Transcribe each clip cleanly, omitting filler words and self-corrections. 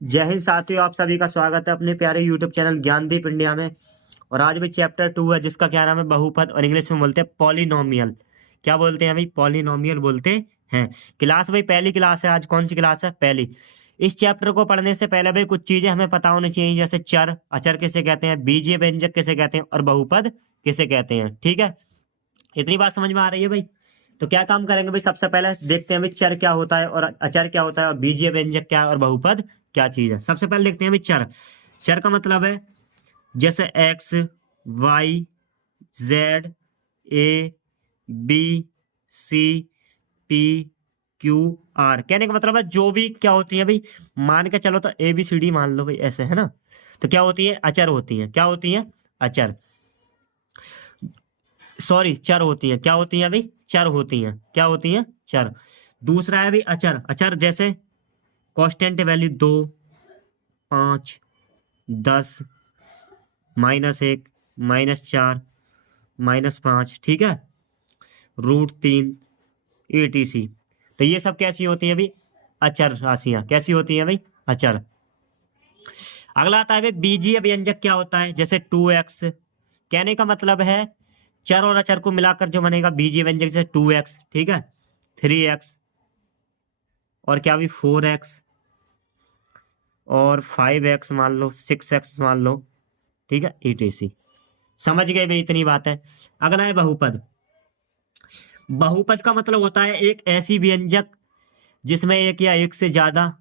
जय हिंद साथियों, आप सभी का स्वागत है अपने प्यारे यूट्यूब चैनल ज्ञानदीप इंडिया में। और आज भी चैप्टर 2 है जिसका क्या नाम है, बहुपद, और इंग्लिश में बोलते हैं पॉलिनोमियल। क्या बोलते हैं भाई? पॉलिनोमियल बोलते हैं। क्लास भाई पहली क्लास है आज। कौन सी क्लास है? पहली। इस चैप्टर को पढ़ने से पहले भाई कुछ चीजें हमें पता होनी चाहिए, जैसे चर, अचर किसे कहते हैं, बीजीय व्यंजक किसे कहते हैं, और बहुपद किसे कहते हैं। ठीक है, इतनी बात समझ में आ रही है भाई? तो क्या काम करेंगे भाई, सबसे पहले देखते हैं भाई चर क्या होता है और अचर क्या होता है और बीजीय व्यंजक क्या है और बहुपद क्या चीज है। सबसे पहले देखते हैं भाई चर। चर का मतलब है जैसे X, Y, Z, A, B, C, P, Q, R. कहने का मतलब है जो भी क्या होती है भाई, मान के चलो तो ए बी सी डी मान लो भाई, ऐसे है ना। तो क्या होती है? अचर होती है। क्या होती है? अचर। सॉरी, चर होती हैं। क्या होती हैं भाई? चर होती हैं। क्या होती हैं? चर। दूसरा है भाई अचर। अचर जैसे कांस्टेंट वैल्यू 2, 5, 10, -1, -4, -5, ठीक है, √3, etc। तो ये सब कैसी होती हैं भाई? अचर राशियां। कैसी होती हैं भाई? अचर। अगला आता है भाई बीजीय व्यंजक। क्या होता है? जैसे 2x। कहने का मतलब है चर और अचर को मिलाकर जो बनेगा बीजीय व्यंजक, जैसे 2x, ठीक है, 3x, और क्या भी 4x, और 5x मान लो, 6x मान लो, ठीक है, etc। समझ गए भाई? इतनी बात है। अगला है बहुपद। बहुपद का मतलब होता है एक ऐसी व्यंजक जिसमें एक या एक से ज्यादा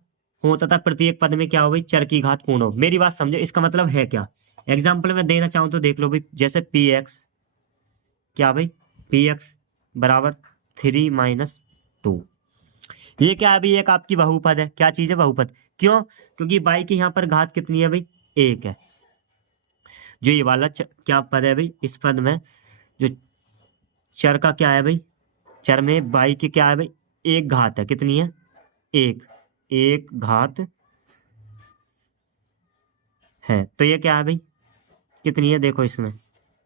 हो तथा प्रत्येक पद में क्या हो भाई, चर की घात पूर्ण हो। मेरी बात समझो, इसका मतलब है क्या? एग्जाम्पल में देना चाहूं तो देख लो भाई, जैसे px। क्या भाई? px बराबर 3 - 2। ये क्या है भाई? एक आपकी बहुपद है। क्या चीज है? बहुपद। क्यों? क्योंकि बाई की यहाँ पर घात कितनी है भाई? एक है। जो ये वाला क्या पद है भाई? इस पद में जो चर का क्या है भाई? चर में बाई की क्या है भाई? एक घात है। कितनी है? एक। एक घात है। तो ये क्या है भाई? कितनी है? देखो इसमें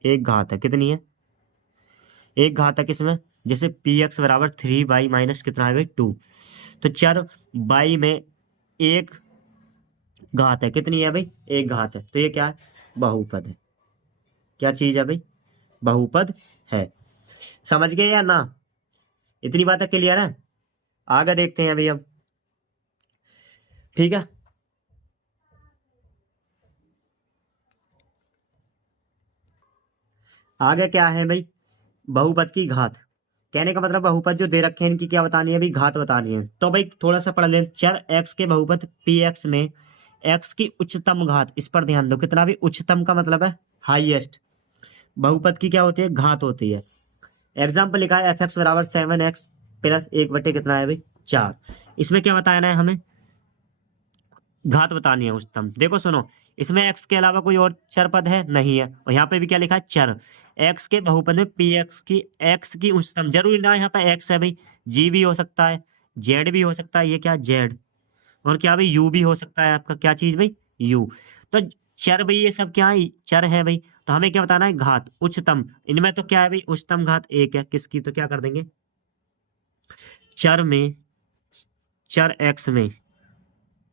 एक घात है। कितनी है? एक घात है। किसमें? जैसे px बराबर 3 कितना है भाई? 2। तो चर बाई में एक घात है। कितनी है भाई? एक घात है। तो ये क्या है? बहुपद है। क्या चीज है भाई? बहुपद है। समझ गए या ना? इतनी बातें क्लियर है? आगे देखते हैं अभी अब। ठीक है, आगे क्या है भाई? बहुपद की घात। कहने का मतलब बहुपद जो दे रखे हैं इनकी क्या बतानी है भाई? घात बतानी है। तो भाई थोड़ा सा पढ़ लें। चर x के बहुपद px में x की उच्चतम घात, इस पर ध्यान दो। कितना भी उच्चतम का मतलब है हाईएस्ट। बहुपद की क्या होती है? घात होती है। एग्जाम्पल लिखा है fx बराबर 7x प्लस 1 बटे कितना है भाई? 4। इसमें क्या बताना है हमें? घात बतानी है उच्चतम। देखो सुनो, इसमें x के अलावा कोई और चर पद है? नहीं है। और यहाँ पे भी क्या लिखा है? चर। x के बहुपद में px की, x की उच्चतम, जरूरी ना यहाँ पे x है भाई, g भी हो सकता है, z भी हो सकता है। ये क्या? z। और क्या भाई? u भी हो सकता है आपका। क्या चीज भाई? u। तो चर भाई ये सब क्या है? चर है भाई। तो हमें क्या बताना है? घात उच्चतम। इनमें तो क्या है भाई? उच्चतम घात एक है। किसकी? तो क्या कर देंगे? चर में, चर x में,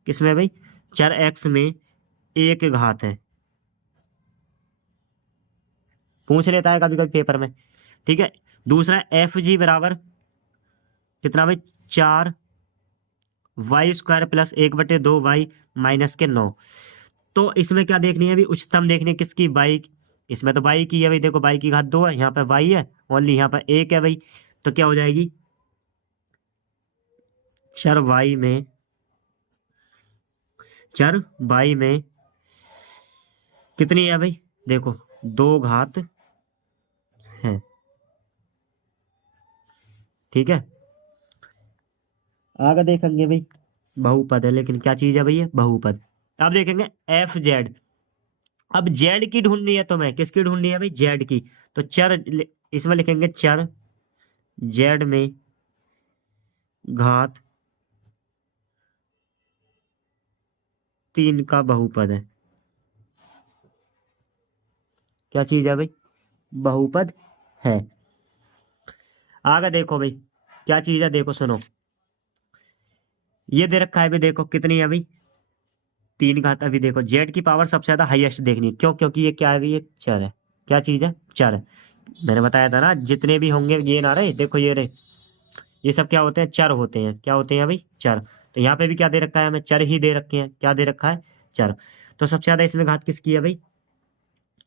किसमें भाई? चर x में एक घात है। पूछ लेता है कभी कभी पेपर में, ठीक है। दूसरा एफ जी बराबर कितना भाई? 4 y² प्लस 1/2 y - 9। तो इसमें क्या देखनी है अभी? उच्चतम देखनी है। किसकी? बाई। इसमें तो बाई की है भाई। देखो बाई की घात 2 है, यहाँ पे बाई है ओनली, यहाँ पे एक है भाई। तो क्या हो जाएगी? चर वाई में, चर बाई में कितनी है भाई? देखो 2 घात है, ठीक है। आगे देखेंगे भाई, बहुपद है लेकिन क्या चीज है भैया? बहुपद। अब देखेंगे f z। अब जेड की ढूंढनी है तो मैं किसकी ढूंढनी है भाई? जेड की। तो इसमें लिखेंगे चर जेड में घात 3 का बहुपद है। क्या चीज है भाई? बहुपद है। आगे देखो भाई, क्या चीज है? देखो सुनो, ये दे रखा है भाई। देखो कितनी है भाई? 3 घात। अभी देखो जेड की पावर सबसे ज्यादा हाईएस्ट देखनी है, क्यों? क्योंकि ये क्या है भाई, ये चर है। क्या चीज है? चर है। मैंने बताया था ना जितने भी होंगे ये ना रहे, देखो ये रहे, ये सब क्या होते हैं? चर होते हैं। क्या होते हैं भाई? चर। तो यहाँ पे भी क्या दे रखा है हमें? चर ही दे रखे हैं। क्या दे रखा है? चर। तो सबसे ज्यादा इसमें घात किसकी है भाई?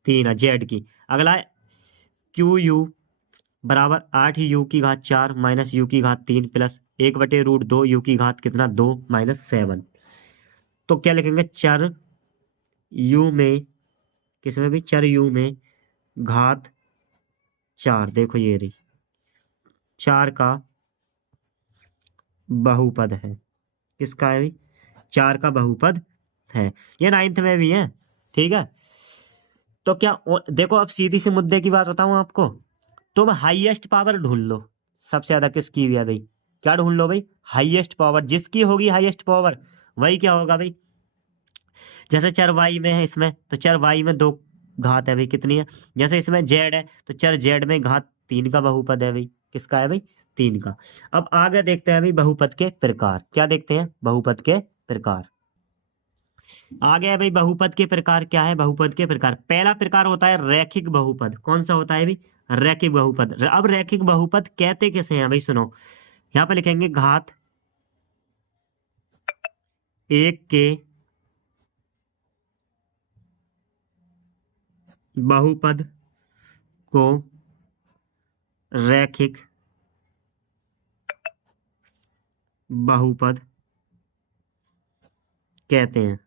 3 है, जेड की। अगला है क्यू यू बराबर 8 यू की घात 4 माइनस यू की घात 3 प्लस 1/√2 यू की घात कितना? 2 माइनस 7। तो क्या लिखेंगे? चर यू में, किसमें भी? चर यू में घात 4, देखो ये रही, 4 का बहुपद है। किसका है भाई? 4 का बहुपद है। ये 9th में भी है। ठीक है। तो क्या देखो अब सीधी सी मुद्दे की बात बताऊं आपको, तुम हाईएस्ट पावर ढूंढ लो। सबसे ज्यादा किसकी हुई है भाई? क्या ढूंढ लो भाई? Highest power. जिसकी होगी हाईएस्ट पावर वही क्या होगा भाई? जैसे चर वाई में है इसमें, तो चर वाई में 2 घात है भाई, कितनी है? जैसे इसमें जेड है तो चर जेड में घात 3 का बहुपद है भाई। किसका है भाई? 3 का। अब आगे देखते हैं भाई बहुपद के प्रकार। क्या देखते हैं? बहुपद के प्रकार। आ गया भाई बहुपद के प्रकार। क्या है बहुपद के प्रकार? पहला प्रकार होता है रैखिक बहुपद। कौन सा होता है भाई? रैखिक बहुपद। अब रैखिक बहुपद कहते किसे हैं भाई? सुनो, यहां पर लिखेंगे घात 1 के बहुपद को रैखिक बहुपद कहते हैं।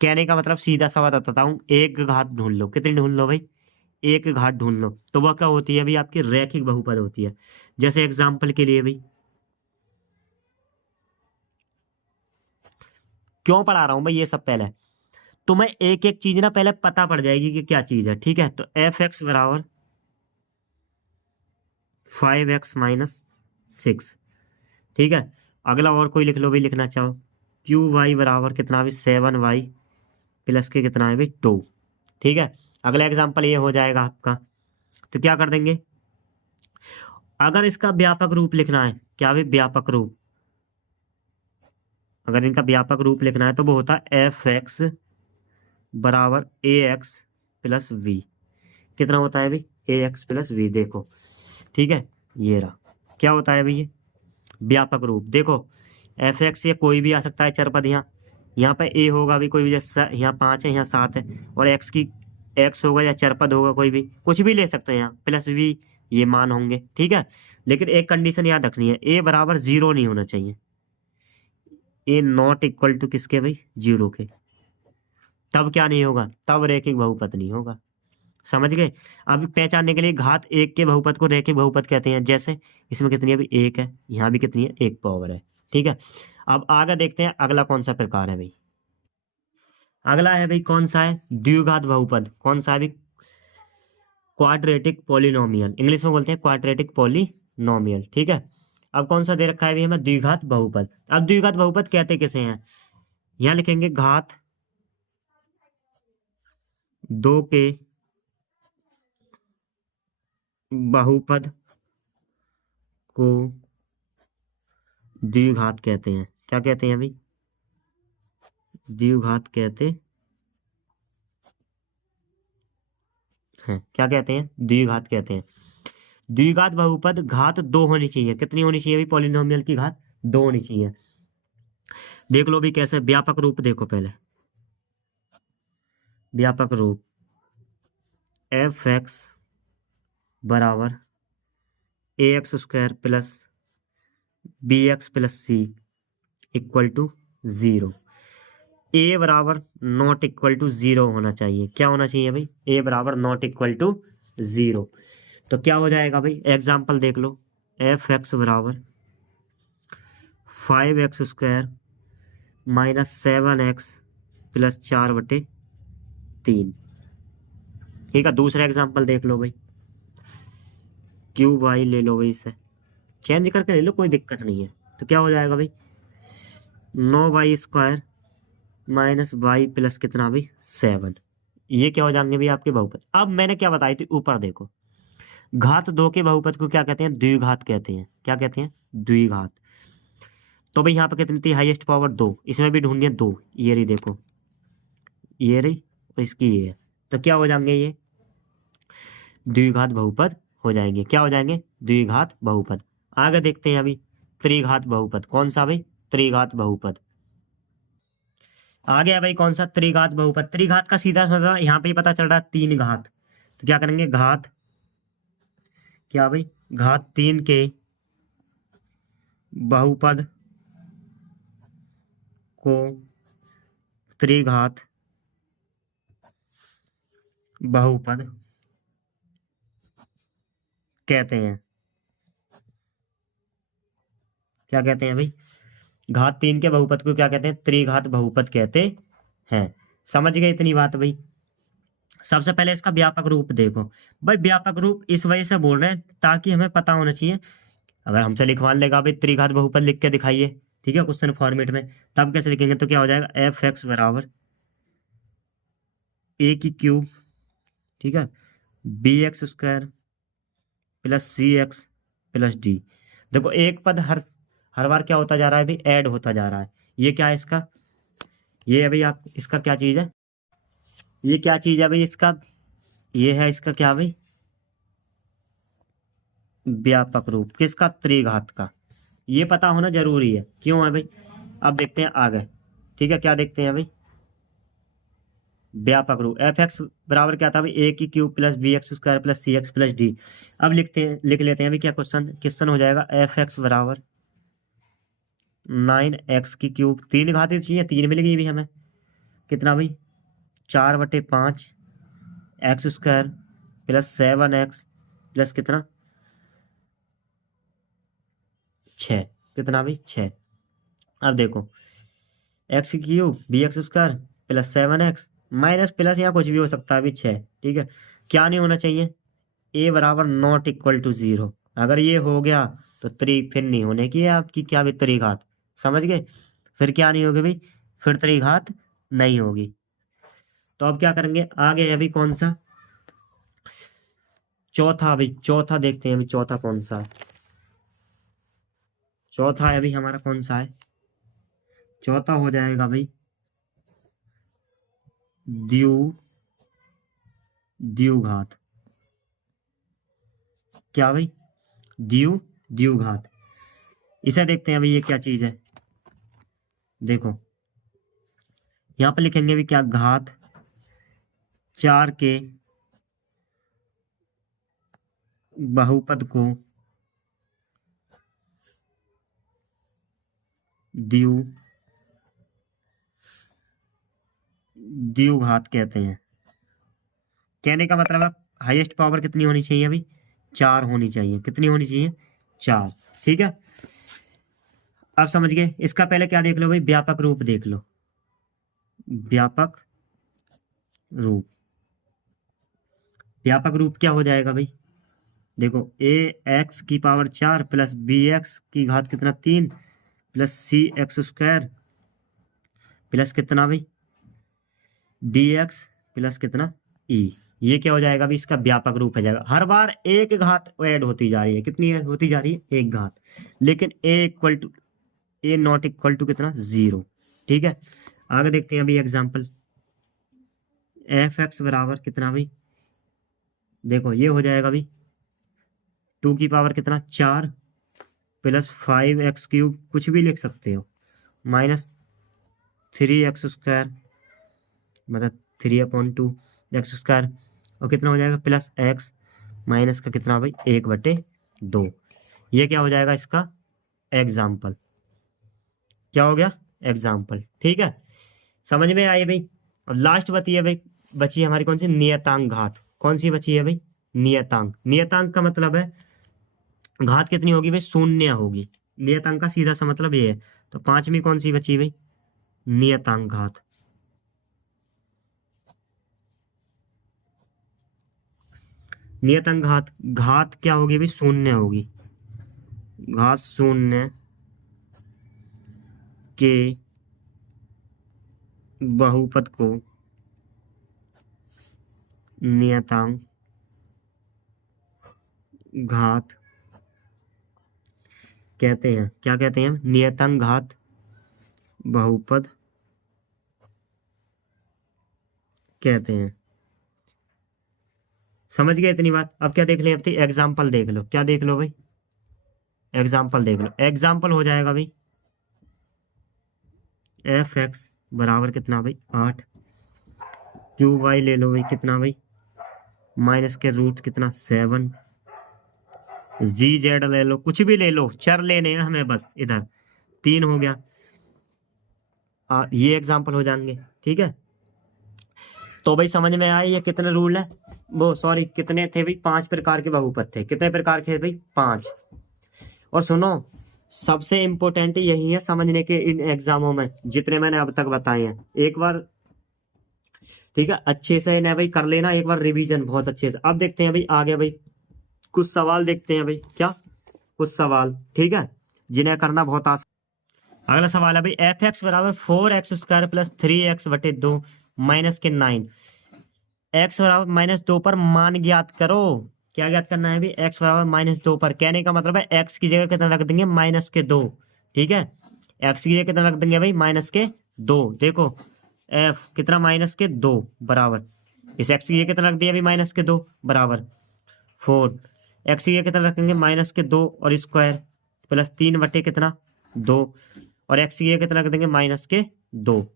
कहने का मतलब सीधा सा बात बताता हूं, एक घात ढूंढ लो। कितनी ढूंढ लो भाई? एक घात ढूंढ लो तो वह क्या होती है भाई? आपकी रैखिक बहुपद होती है। जैसे एग्जाम्पल के लिए भाई, क्यों पढ़ा रहा हूं भाई ये सब? पहले तुम्हें एक एक चीज ना पहले पता पड़ जाएगी कि क्या चीज है। ठीक है। तो f(x) बराबर 5x-6। ठीक है। अगला और कोई लिख लो भाई, लिखना चाहो। qy बराबर कितना भी? 7y प्लस के कितना है भाई? 2। ठीक है। अगला एग्जाम्पल ये हो जाएगा आपका। तो क्या कर देंगे? अगर इसका व्यापक रूप लिखना है, क्या भी व्यापक रूप, अगर इनका व्यापक रूप लिखना है तो वो होता है f(x) बराबर ax प्लस v। कितना होता है भाई? ax plus v। देखो ठीक है, ये रहा। क्या होता है भाई ये? व्यापक रूप। देखो f(x) ये कोई भी आ सकता है चरपद। यहाँ पे a होगा भी कोई भी, जैसे यहाँ 5 है, यहाँ 7 है, और x की x होगा या चरपद होगा कोई भी, कुछ भी ले सकते हैं। यहाँ प्लस v ये मान होंगे। ठीक है। लेकिन एक कंडीशन याद रखनी है, a बराबर 0 नहीं होना चाहिए। a नॉट इक्वल टू किसके भाई? 0 के। तब क्या नहीं होगा? तब रैखिक बहुपद नहीं होगा। समझ गए? अब पहचानने के लिए घात 1 के बहुपद को रैखिक बहुपद कहते हैं। जैसे इसमें कितनी है अभी? 1 है, यहाँ भी कितनी है? 1 पावर है। ठीक है। अब आगे देखते हैं अगला कौन सा प्रकार है भाई। अगला है भाई कौन सा है? द्विघात बहुपद। कौन सा है भाई? Quadratic polynomial. इंग्लिश में बोलते हैं क्वाड्रेटिक पॉलिनोमियल। ठीक है। अब कौन सा दे रखा है भाई हमें? द्विघात बहुपद। अब द्विघात बहुपद कहते किसे हैं? यहाँ लिखेंगे घात 2 के बहुपद को द्विघात कहते हैं। क्या कहते हैं भाई? द्विघात कहते हैं। क्या कहते हैं? द्विघात कहते हैं। द्विघात बहुपद घात 2 होनी चाहिए। कितनी होनी चाहिए भाई? पॉलिनोमियल की घात 2 होनी चाहिए। देख लो भी कैसे। व्यापक रूप देखो पहले। व्यापक रूप f(x) बराबर ax² plus bx plus c equal to 0। a बराबर नॉट इक्वल टू 0 होना चाहिए। क्या होना चाहिए भाई? a बराबर नॉट इक्वल टू 0। तो क्या हो जाएगा भाई? एग्जाम्पल देख लो। f(x) बराबर 5x² माइनस 7x प्लस 4/3। ठीक है। दूसरा एग्जाम्पल देख लो भाई। qy ले लो भाई, इसे चेंज करके ले लो, कोई दिक्कत नहीं है। तो क्या हो जाएगा भाई? 9y² माइनस वाई प्लस कितना भाई? 7। ये क्या हो जाएंगे भाई? आपके बहुपद। अब मैंने क्या बताई थी ऊपर देखो, घात 2 के बहुपद को क्या कहते हैं? द्विघात कहते हैं। क्या कहते हैं? द्विघात। तो भाई यहाँ पे कितनी थी हाईएस्ट पावर 2, इसमें भी ढूंढनी है 2, ये रही देखो, ये रही और इसकी ये है। तो क्या हो जाएंगे ये द्विघात बहुपद हो जाएंगे। क्या हो जाएंगे द्विघात बहुपद। आगे देखते हैं अभी त्रिघात बहुपद। कौन सा भाई त्रिघात बहुपद। आ गया भाई कौन सा त्रिघात बहुपद। त्रिघात का सीधा मतलब यहाँ पे ही पता चल रहा है 3 घात। तो क्या करेंगे घात क्या भाई घात 3 के बहुपद को त्रिघात बहुपद कहते हैं। क्या कहते हैं भाई घात 3 के बहुपद को क्या कहते हैं त्रिघात बहुपद कहते हैं। समझ गए इतनी बात भाई। सबसे पहले इसका व्यापक रूप देखो भाई। व्यापक रूप इस वजह से बोल रहे हैं ताकि हमें पता होना चाहिए। अगर हमसे लिखवा लेगा भाई त्रिघात बहुपद लिख के दिखाइए, ठीक है, क्वेश्चन फॉर्मेट में, तब कैसे लिखेंगे तो क्या हो जाएगा एफ एक्स बराबर ए की क्यूब, ठीक है, B X square plus C X plus D. देखो एक पद हर हर बार क्या होता जा रहा है भाई ऐड होता जा रहा है। ये क्या है इसका, ये है भाई आप इसका क्या चीज़ है, ये क्या चीज़ है भाई इसका, ये है इसका क्या भाई व्यापक रूप किसका त्रिघात का। ये पता होना जरूरी है। क्यों है भाई अब देखते हैं आगे, ठीक है। क्या देखते हैं भाई व्यापक रूप एफ एक्स बराबर क्या था भाई ए की cube plus B X square plus C X plus D. अब लिख लेते हैं भाई क्या क्वेश्चन क्वेश्चन हो जाएगा एफ एक्स बराबर 9x की क्यूब, 3 घात ही चाहिए, 3 मिल गई भी हमें, कितना भाई 4/5 x square plus 7x plus कितना 6, कितना भाई 6। अब देखो एक्स की cube B X square plus 7x minus plus यहाँ कुछ भी हो सकता है अभी 6, ठीक है। क्या नहीं होना चाहिए ए बराबर नॉट इक्वल टू 0। अगर ये हो गया तो फिर नहीं होने की है आपकी क्या भी त्रिघात। समझ गए, फिर क्या नहीं होगी भाई फिर त्रिघात नहीं होगी। तो अब क्या करेंगे आगे अभी कौन सा चौथा, अभी चौथा देखते हैं अभी चौथा कौन सा है। चौथा है अभी हमारा कौन सा है, चौथा हो जाएगा भाई द्यू द्युघात। क्या भाई द्युघात। इसे देखते हैं अभी ये क्या चीज है। देखो यहाँ पे लिखेंगे भी क्या घात 4 के बहुपद को द्युघात कहते हैं। कहने का मतलब है हाईएस्ट पावर कितनी होनी चाहिए अभी 4 होनी चाहिए। कितनी होनी चाहिए 4, ठीक है। अब समझ गए। इसका पहले क्या देख लो भाई व्यापक रूप देख लो। व्यापक रूप व्यापक रूप क्या हो जाएगा भाई देखो ए एक्स की पावर 4 प्लस बी एक्स की घात कितना 3 plus C x square plus कितना भाई डी एक्स प्लस कितना ई। ये क्या हो जाएगा भाई इसका व्यापक रूप हो जाएगा। हर बार एक घात ऐड होती जा रही है। कितनी होती जा रही है एक घात, लेकिन ए नॉट इक्वल टू कितना 0, ठीक है। आगे देखते हैं अभी एग्जांपल एफ एक्स बराबर कितना भाई देखो ये हो जाएगा भाई 2 की पावर कितना 4 प्लस 5x क्यूब कुछ भी लिख सकते हो माइनस 3x स्क्वायर मतलब 3/2 एक्स स्क्वायर और कितना हो जाएगा प्लस एक्स माइनस का कितना भाई 1/2। ये क्या हो जाएगा इसका एग्जाम्पल। क्या हो गया एग्जाम्पल, ठीक है। समझ में आई भाई। और लास्ट बची हमारी कौन सी नियतांक घात। कौन सी बची है भाई नियतांक। नियतांक का मतलब है घात कितनी होगी भाई शून्य होगी। नियतांक का सीधा सा मतलब ये है। तो 5वीं कौन सी बची भाई नियतांक घात। नियतांक घात घात क्या होगी भाई शून्य होगी। घात शून्य के बहुपद को नियतांक घात कहते हैं, क्या कहते हैं, नियतांक घात बहुपद कहते हैं। समझ गए इतनी बात? अब क्या देख ले, अब एग्जाम्पल देख लो, क्या देख लो भाई, एग्जाम्पल देख लो। एग्जाम्पल हो जाएगा भाई एफ एक्स बराबर कितना भाई 8, क्यू वाई ले लो भाई कितना भाई माइनस के रूट कितना 7, जी जेड ले लो, कुछ भी ले लो, चर लेने हैं हमें बस, इधर 3 हो गया। ये एग्जाम्पल हो जाएंगे, ठीक है। तो भाई समझ में आया ये कितने रूल है, वो सॉरी कितने थे भाई, 5 प्रकार के बहुपद थे। कितने प्रकार के भाई 5। और सुनो, सबसे इम्पोर्टेंट यही है समझने के इन एग्जामों में, जितने मैंने अब तक बताए हैं, एक बार ठीक है अच्छे से ना भाई कर लेना, एक बार रिवीजन बहुत अच्छे से। अब देखते हैं भाई आगे भाई कुछ सवाल देखते हैं भाई, क्या कुछ सवाल, ठीक है, जिन्हें करना बहुत आसान। अगला सवाल है भाई एफ एक्स बराबर 4x² प्लस 3x/2 माइनस के 9, एक्स बराबर -2 पर मान ज्ञात करो। क्या ज्ञात करना है भाई, एक्स बराबर -2 पर। कहने का मतलब है एक्स की जगह कितना रख देंगे -2, ठीक है। एक्स की जगह कितना रख देंगे भाई -2। देखो एफ कितना -2 बराबर, इस एक्स की जगह कितना रख दिया भाई -2 बराबर 4। एक्स की जगह कितना रखेंगे -2 और स्क्वायर प्लस 3 कितना 2, और एक्स की जगह कितना रख देंगे -2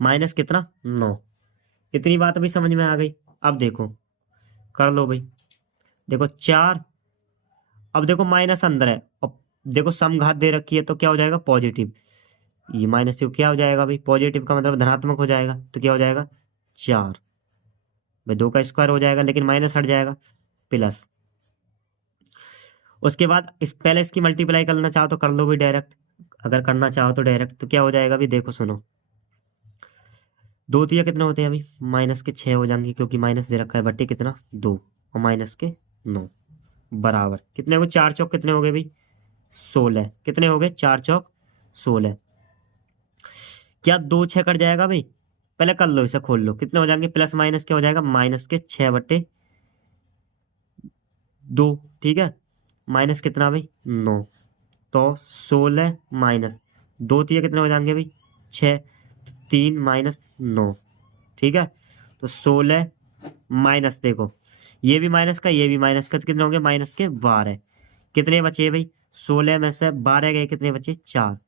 माइनस कितना 9। इतनी बात अभी समझ में आ गई। अब देखो कर लो भाई, देखो 4, अब देखो माइनस अंदर है, अब देखो समघात दे रखी है तो क्या हो जाएगा पॉजिटिव, ये माइनस से क्या हो जाएगा भाई पॉजिटिव का मतलब धनात्मक हो जाएगा, तो क्या हो जाएगा 4 भाई 2 का स्क्वायर हो जाएगा, लेकिन माइनस हट जाएगा प्लस। उसके बाद इस पहले इसकी मल्टीप्लाई करना चाहो तो कर लो भी डायरेक्ट, अगर करना चाहो तो डायरेक्ट, तो क्या हो जाएगा अभी देखो सुनो, 2 तिया कितने होते हैं अभी -6 हो जाएंगे, क्योंकि माइनस दे रखा है, बट्टे कितना 2 और -9 बराबर कितने हो गए, 4 चौक कितने हो गए भाई 16, कितने हो गए 4 चौक 16। क्या 2 6 कट जाएगा भाई, पहले कर लो इसे, खोल लो, कितने हो जाएंगे प्लस माइनस क्या हो जाएगा -6/2, ठीक है, माइनस कितना भाई 9, तो 16 माइनस 2 तिया कितने हो जाएंगे भाई 6, 3 -9, ठीक है। तो 16 माइनस देखो ये भी माइनस का ये भी माइनस का, तो कितने होंगे -12, कितने बचे भाई 16 में से 12 गए, कितने बचे 4।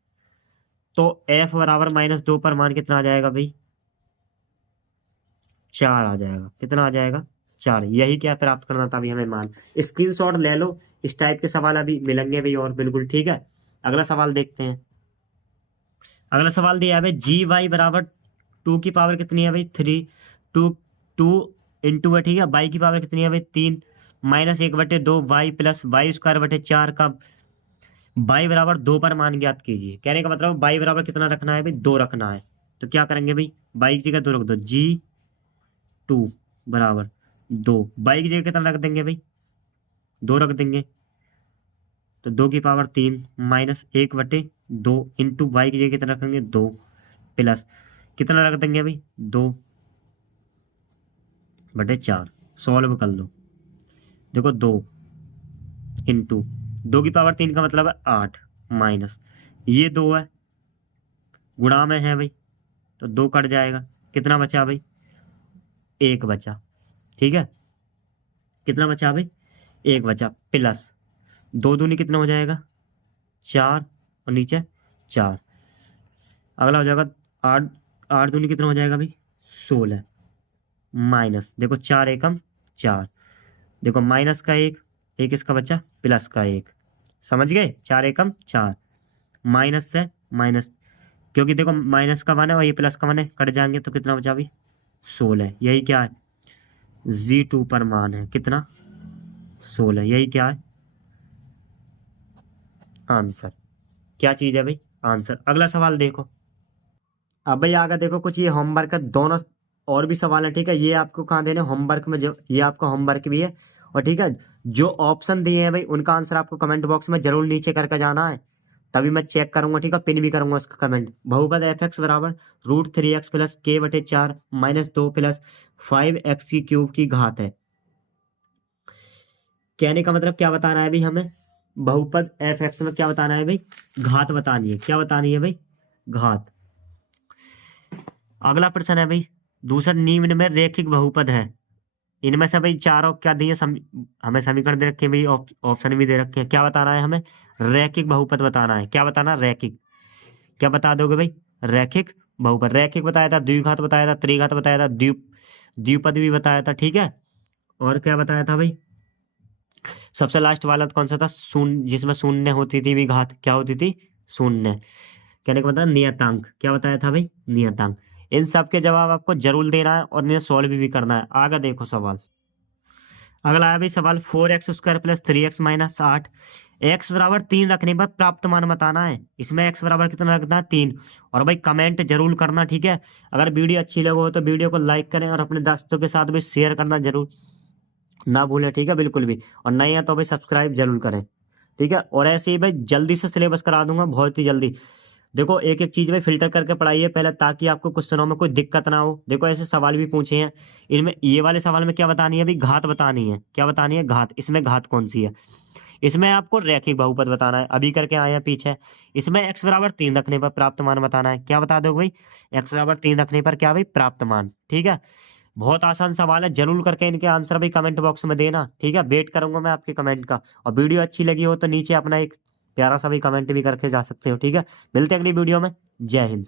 तो f बराबर -2 पर मान कितना आ जाएगा भाई 4 आ जाएगा, कितना आ जाएगा 4। यही क्या प्राप्त करना था अभी हमें मान। स्क्रीनशॉट ले लो, इस टाइप के सवाल अभी मिलेंगे भाई और बिल्कुल, ठीक है। अगला सवाल देखते हैं। अगला सवाल दिया है भाई जी वाई बराबर 2 की पावर कितनी है भाई 3, 2 इंटू है, ठीक है, वाई की पावर कितनी है भाई 3 -1/2 वाई प्लस y² का वाई बराबर 2 पर मान ज्ञात कीजिए। कहने का मतलब वाई बराबर कितना रखना है भाई 2 रखना है, तो क्या करेंगे भाई वाई की जगह 2 रख दो, G2 बराबर 2, वाई की जगह कितना रख देंगे भाई 2 रख देंगे, तो 2 की पावर 3 -1/2 इंटू वाई की जगह कितना रखेंगे 2 प्लस कितना रख देंगे भाई 2/4। सॉल्व कर लो, देखो 2 इंटू 2 की पावर 3 का मतलब है 8 माइनस ये 2 है गुणा में है भाई, तो 2 कट जाएगा, कितना बचा भाई 1 बचा, ठीक है, कितना बचा भाई 1 बचा प्लस 2 दूनी कितना हो जाएगा 4 और नीचे 4। अगला हो जाएगा 8, 8 दूनी कितना हो जाएगा भाई 16 माइनस देखो 4 एकम 4, देखो माइनस का 1 इसका बच्चा प्लस का 1, समझ गए 4 एकम 4 माइनस से माइनस, क्योंकि देखो माइनस का मान है और ये प्लस का मान है, कट जाएंगे तो कितना बचा भाई 16। यही क्या है G2 पर मान है कितना 16, यही क्या है आंसर। क्या चीज है भाई आंसर। अगला सवाल देखो, अब भाई आगे देखो कुछ ये होमवर्क का दोनों और भी सवाल है, ठीक है, ये आपको कहाँ देने होमवर्क में, जो ये आपका होमवर्क भी है, और ठीक है जो ऑप्शन दिए हैं भाई उनका आंसर आपको कमेंट बॉक्स में जरूर नीचे करके जाना है, तभी मैं चेक करूंगा, ठीक है, पिन भी करूंगा उसका कमेंट। बहुपद एफ एक्स बराबर √3x plus k/4 -2 plus 5x की क्यूब की घात है। कहने का मतलब क्या बताना है अभी हमें, बहुपद एफ एक्स में क्या बताना है भाई, घात बतानी है। क्या बतानी है भाई, घात। अगला प्रश्न है भाई दूसरा, निम्न में रैखिक बहुपद है, इनमें से भाई चारों क्या दिए हमें समीकरण दे रखे हैं भाई, ऑप्शन भी दे रखे हैं। क्या बताना है हमें, रैखिक बहुपद बताना है। क्या बताना, रैखिक। क्या बता दोगे भाई, रैखिक बहुपद। रैखिक बताया था, द्विघात बताया था, त्रिघात बताया था, द्विपद भी बताया था, ठीक है। और क्या बताया था भाई, सबसे लास्ट वाला कौन सा था, शून्य, जिसमें शून्य होती थी भी घात, क्या होती थी, शून्य। कहने का मतलब नियतांक। क्या बताया था भाई, नियतांक। इन सब के जवाब आपको जरूर देना है और इन्हें सॉल्व भी करना है। आगे देखो सवाल, अगला है भाई सवाल, 4x² प्लस 3x-8, एक्स बराबर 3 रखने पर प्राप्त मान बताना है। इसमें एक्स बराबर कितना रखना है, 3। और भाई कमेंट जरूर करना, ठीक है। अगर वीडियो अच्छी लगे हो तो वीडियो को लाइक करें और अपने दोस्तों के साथ भी शेयर करना जरूर ना भूलें, ठीक है, बिल्कुल भी। और नहीं है तो भाई सब्सक्राइब जरूर करें, ठीक है। और ऐसे ही भाई जल्दी से सिलेबस करा दूंगा, बहुत ही जल्दी। देखो एक एक चीज में फिल्टर करके पढ़ाइए पहले, ताकि आपको क्वेश्चनों में कोई दिक्कत ना हो। देखो ऐसे सवाल भी पूछे हैं, इनमें ये वाले सवाल में क्या बतानी है अभी, घात बतानी है। क्या बतानी है, घात। इसमें घात कौन सी है, इसमें आपको रैखिक बहुपद बताना है, अभी करके आए हैं पीछे। इसमें एक्स बराबर 3 रखने पर प्राप्त मान बताना है। क्या बता दो भाई, एक्स बराबर 3 रखने पर क्या भाई, प्राप्त मान, ठीक है। बहुत आसान सवाल है, जरूर करके इनके आंसर भी कमेंट बॉक्स में देना, ठीक है। वेट करूंगा मैं आपके कमेंट का। और वीडियो अच्छी लगी हो तो नीचे अपना एक प्यारा सा भी कमेंट भी करके जा सकते हो, ठीक है। मिलते हैं अगली वीडियो में। जय हिंद।